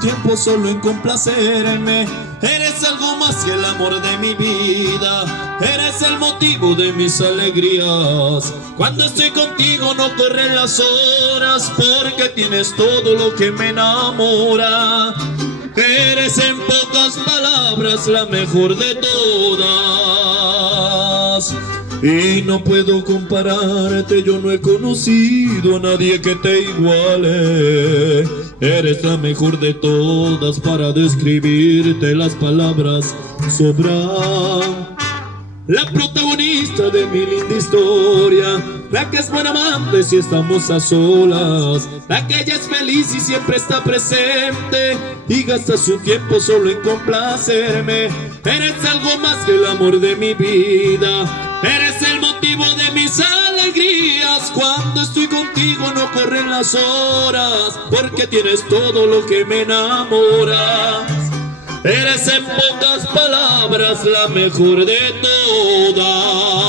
tiempo solo en complacerme. Eres algo más que el amor de mi vida, eres el motivo de mis alegrías. Cuando estoy contigo no corren las horas, porque tienes todo lo que me enamora. Eres en pocas palabras la mejor de todas. Y no puedo compararte, yo no he conocido a nadie que te iguale. Eres la mejor de todas, para describirte las palabras sobran. La protagonista de mi linda historia, la que es buena amante si estamos a solas, la que ella es feliz y siempre está presente y gasta su tiempo solo en complacerme. Eres algo más que el amor de mi vida, eres el motivo de mis alegrías. Cuando estoy contigo no corren las horas, porque tienes todo lo que me enamora. Eres en pocas palabras la mejor de todas.